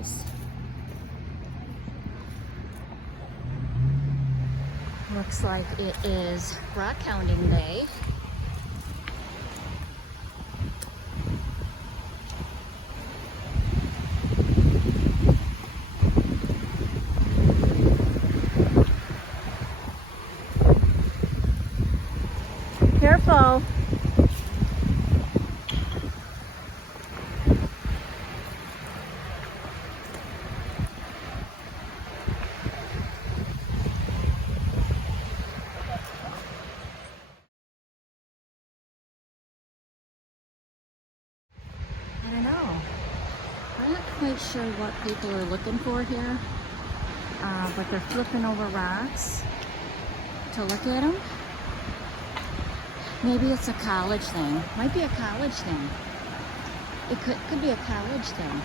Falls. Looks like it is rock hounding day. Careful. I don't know. I'm not quite sure what people are looking for here, but they're flipping over rocks to look at them. Maybe it's a college thing. Might be a college thing. It could be a college thing.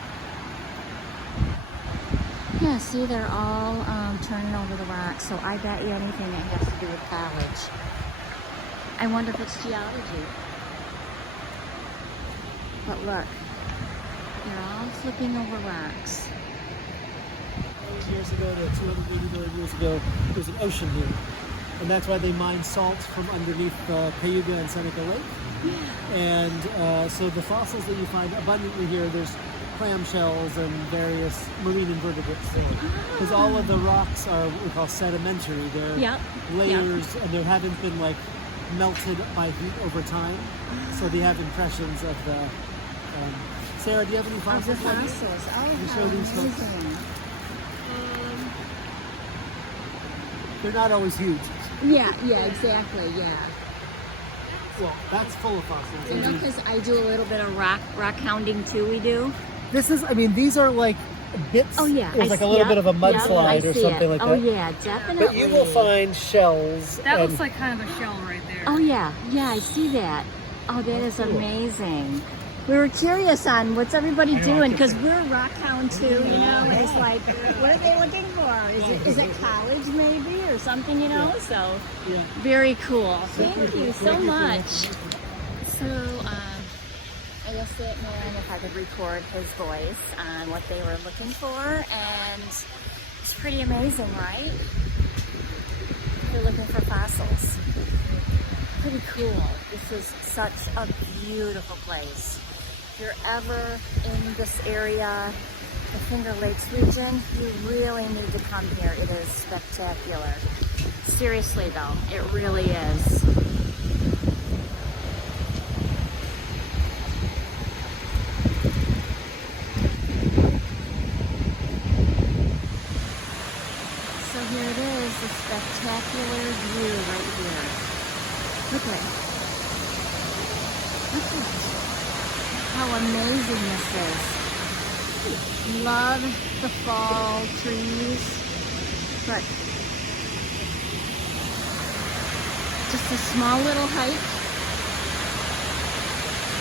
Yeah, see, they're all turning over the rocks, so I bet you anything that has to do with college. I wonder if it's geology. But look, they're all flipping over rocks. Years ago, 280 million years ago, there was an ocean here. And that's why they mine salt from underneath Cayuga and Seneca Lake. And so the fossils that you find abundantly here, there's clamshells and various marine invertebrates there. Because all of the rocks are what we call sedimentary. They're layers, and they haven't been like melted by heat over time. So they have impressions of the... Sarah, do you have any fossils? Oh, show these folks? amazing. They're not always huge. Yeah, exactly, yeah. Well, that's full of fossils. You know, because I do a little bit of rock hounding too, we do. This is, I mean, these are like bits. Oh, yeah. There's like a little bit of a mudslide or something like that. Oh, yeah, definitely. But you will find shells. That looks like kind of a shell right there. Oh, yeah, I see that. Oh, that is amazing. We were curious on what's everybody doing, because we're rock hound too, you know, and it's like, what are they looking for? Is it college maybe or something, you know? So, very cool. Thank you so much. So, I asked that man if I could record his voice on what they were looking for, and it's pretty amazing, right? They're looking for fossils. Pretty cool. This is such a beautiful place. If you're ever in this area, the Finger Lakes region, you really need to come here. It is spectacular. Seriously though, it really is. So here it is, the spectacular view right here. Look at it. Look at it. How amazing this is. Love the fall trees. But just a small little hike.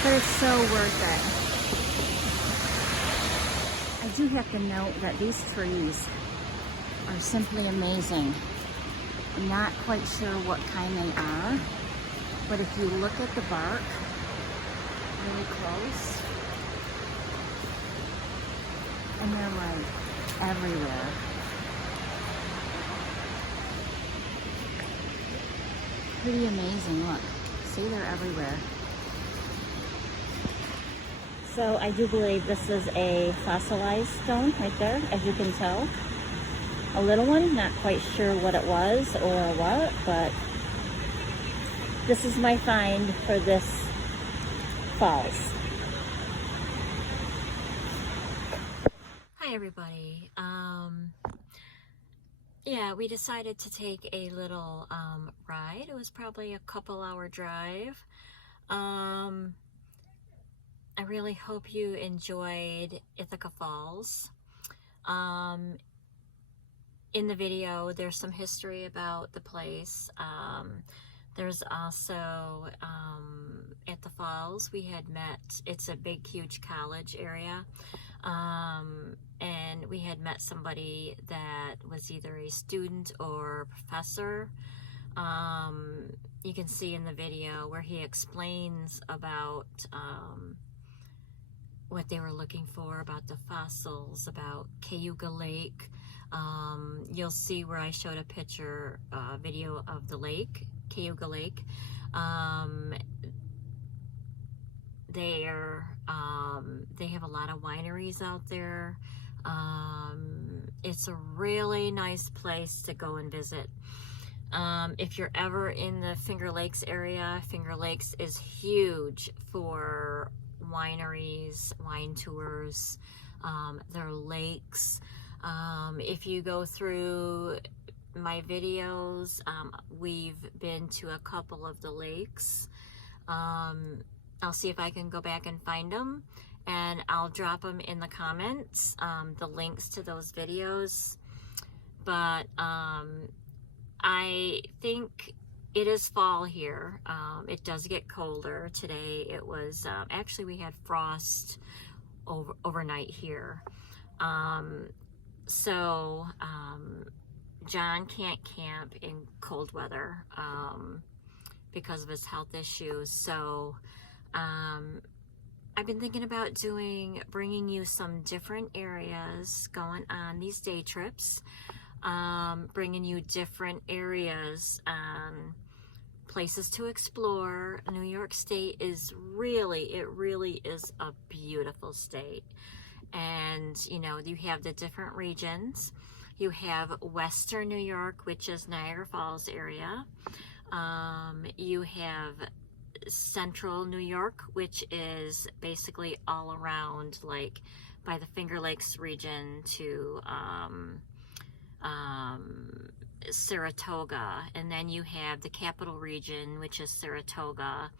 But it's so worth it. I do have to note that these trees are simply amazing. I'm not quite sure what kind they are, but if you look at the bark really close, and they're like everywhere. Pretty amazing, look. See, they're everywhere. So I do believe this is a fossilized stone right there, as you can tell. A little one, not quite sure what it was or what, but this is my find for this falls. Hi everybody. Yeah, we decided to take a little ride. It was probably a couple-hour drive. I really hope you enjoyed Ithaca Falls. In the video, there's some history about the place. There's also, at the falls, we had met, it's a big, huge college area, and we had met somebody that was either a student or a professor. You can see in the video where he explains about what they were looking for about the fossils, about Cayuga Lake. You'll see where I showed a picture, video of the lake, Cayuga Lake. They have a lot of wineries out there. It's a really nice place to go and visit. If you're ever in the Finger Lakes area, Finger Lakes is huge for wineries, wine tours, their lakes. If you go through my videos, we've been to a couple of the lakes. I'll see if I can go back and find them, and I'll drop them in the comments, the links to those videos. But I think it is fall here. It does get colder. Today it was, actually we had frost overnight here. So John can't camp in cold weather because of his health issues. So I've been thinking about bringing you some different areas, going on these day trips, bringing you different areas, places to explore. New York State is really is a beautiful state. And, you know, you have the different regions. You have Western New York, which is Niagara Falls area. You have Central New York, which is basically all around, like by the Finger Lakes region to Saratoga. And then you have the Capital Region, which is Saratoga,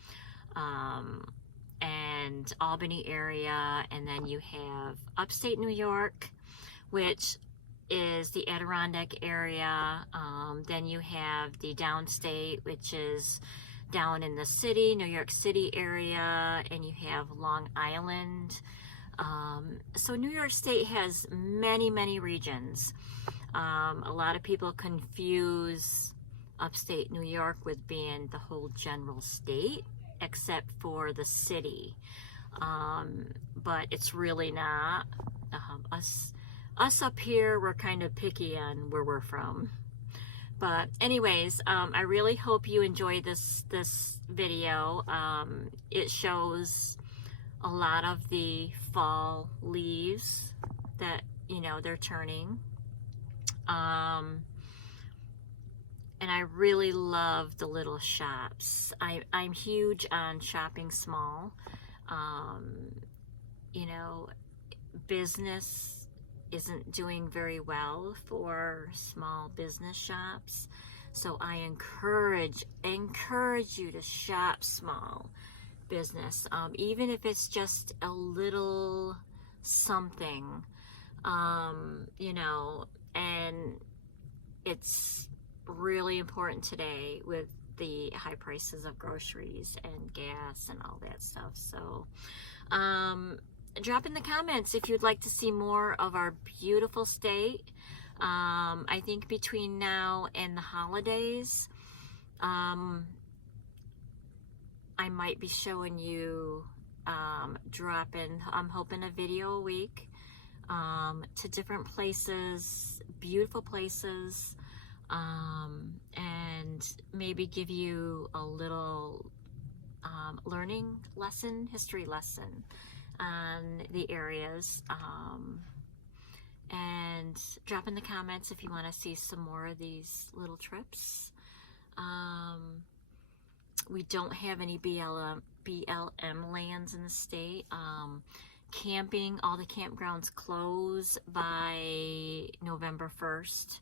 and Albany area. And then you have upstate New York, which is the Adirondack area. Then you have the downstate, which is down in the city, New York City area, and you have Long Island. So New York State has many regions. A lot of people confuse upstate New York with being the whole general state, except for the city. But it's really not. Us up here, we're kind of picky on where we're from. But anyways, I really hope you enjoy this video. It shows a lot of the fall leaves that, you know, they're turning. And I really love the little shops. I'm huge on shopping small. You know, business isn't doing very well for small business shops, so I encourage you to shop small business, even if it's just a little something, you know. And it's really important today with the high prices of groceries and gas and all that stuff. So drop in the comments if you'd like to see more of our beautiful state. I think between now and the holidays, I might be showing you, dropping, I'm hoping a video a week, to different places, beautiful places, and maybe give you a little learning lesson, history lesson on the areas, and drop in the comments if you want to see some more of these little trips. We don't have any BLM lands in the state. Camping, all the campgrounds close by November 1st.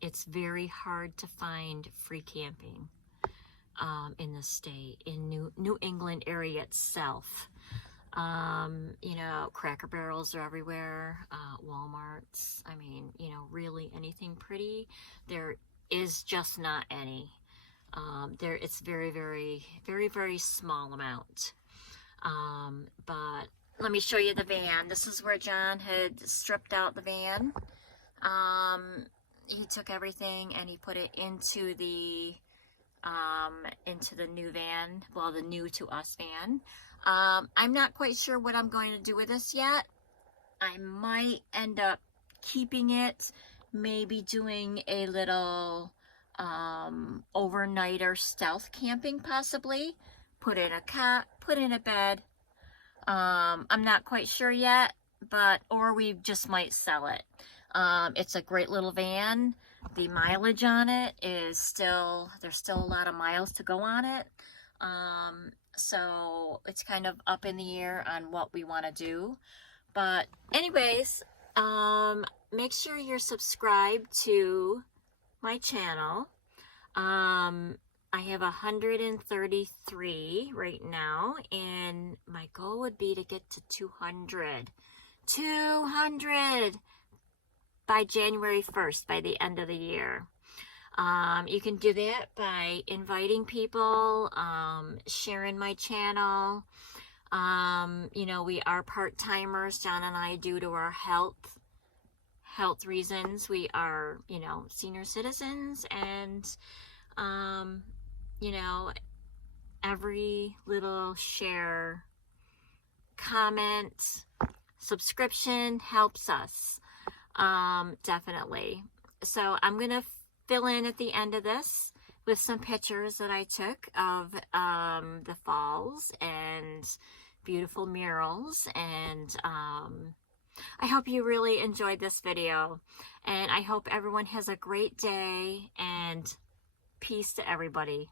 It's very hard to find free camping in the state, in New England area itself. You know, Cracker Barrels are everywhere, Walmarts. I mean, you know, really anything pretty, there is just not any. It's very small amount. But let me show you the van. This is where John had stripped out the van. he took everything and he put it into the new van, well, the new to us van. I'm not quite sure what I'm going to do with this yet. I might end up keeping it, maybe doing a little overnighter stealth camping possibly. Put in a cot, put in a bed. I'm not quite sure yet, but, or we just might sell it. It's a great little van. The mileage on it is still, there's still a lot of miles to go on it. So it's kind of up in the air on what we want to do. But anyways, make sure you're subscribed to my channel. I have 133 right now, and my goal would be to get to 200. 200 by January 1st, by the end of the year. You can do that by inviting people, sharing my channel. You know, we are part-timers, John and I, due to our health reasons. We are, you know, senior citizens, and you know, every little share, comment, subscription helps us, definitely. So I'm gonna fill in at the end of this with some pictures that I took of the falls and beautiful murals, and I hope you really enjoyed this video, and I hope everyone has a great day, and peace to everybody.